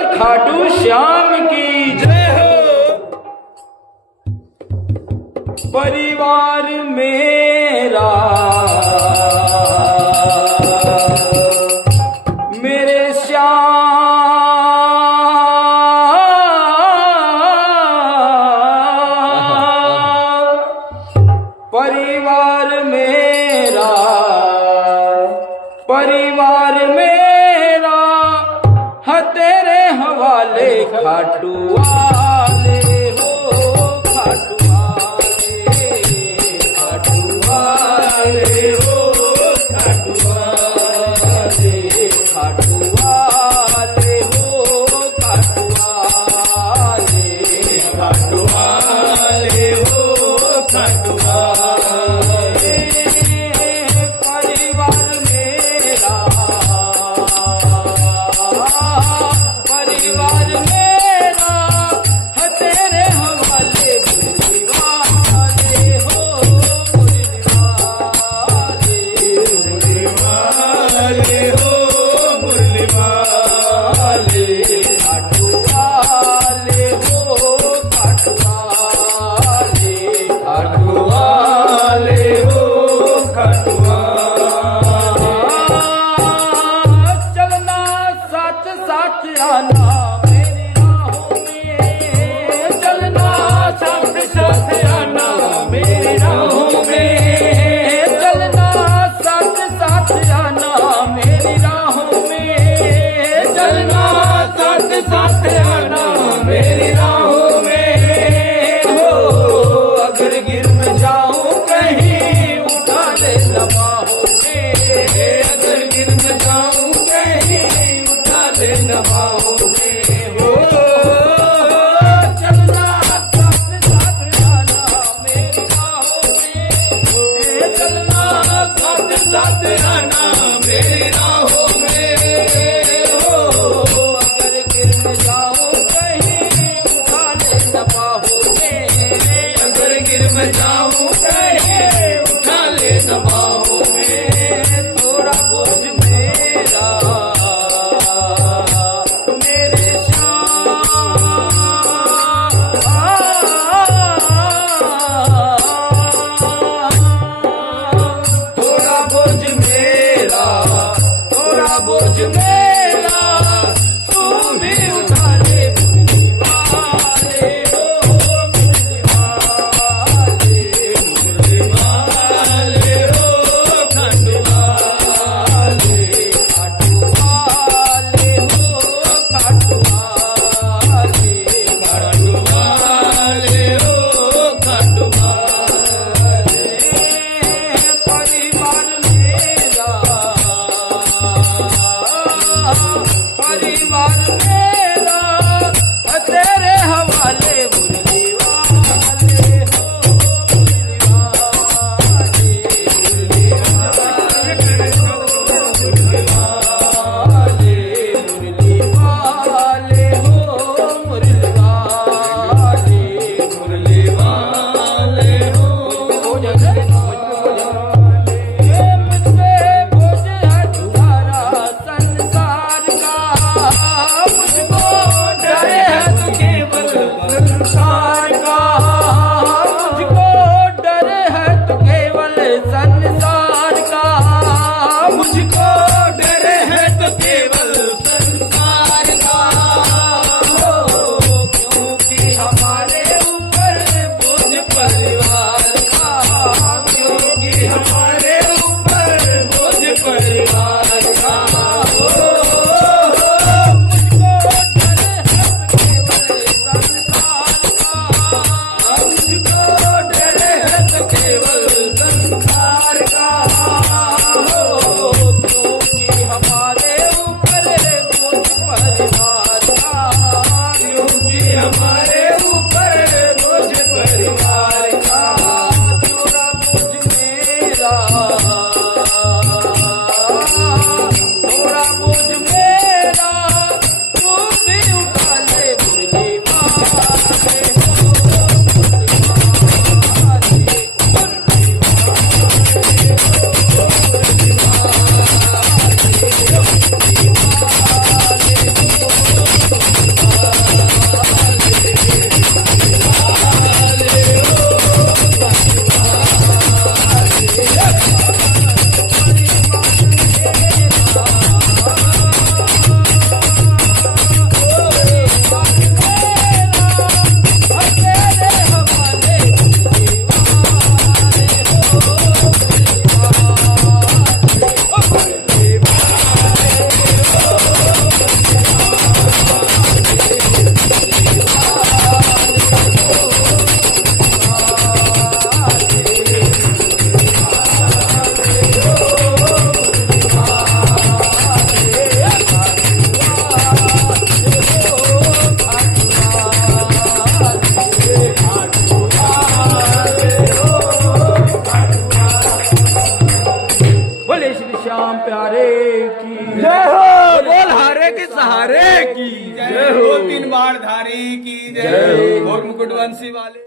खाटू श्याम की जय हो। परिवार मेरा मेरे परिवार मेरा है तेरे हवाले खाटू वाले हो खाटू वाले हो खाटू वाले खाटू वाले हो खाटू वाले खाटू वाले हो खाटू वाले। परिवार मेरा है तेरे हवाले मुरली वाले हो मुरली वाले हो मुरली वाले खाटू वाले हो खाटू वाले खाटू वाले हो खाटू आना मेरी राहों में चलना साथ साथ आना मेरी राहों में चलना साथ साथ आना मेरी राहों में चलना साथ साथ आना मेरी राहों में हो। अगर गिर में जाऊं कहीं उठा ले बाहों में अगर गिर में जाऊं कहीं उठा ले बाहों साथ आना मेरी राहों में हो। अगर गिर में जाऊं कहीं उठा ले बाहों में अगर गिर में जाऊं कहीं उठा ले बाहों में। थोड़ा बोझ मेरा मेरे बोझ मेरा तू भी उठा ले मुरली वाले हो मुरली वाले हो खाटू वाले खाटू वाले हो खाटू वाले खाटू वाले हो खाटू वाले। परिवार मेरा है तेरे हवाले मुरली वाले हो मुरली वाले मुरली वाले हो मुरली वाले मुरली वाले हो। मुझ पे बोझ है तुम्हारा संसार का मुझको हो। दो तीन बाण धारी की जय जय हो। और मुकुटवंशी वाले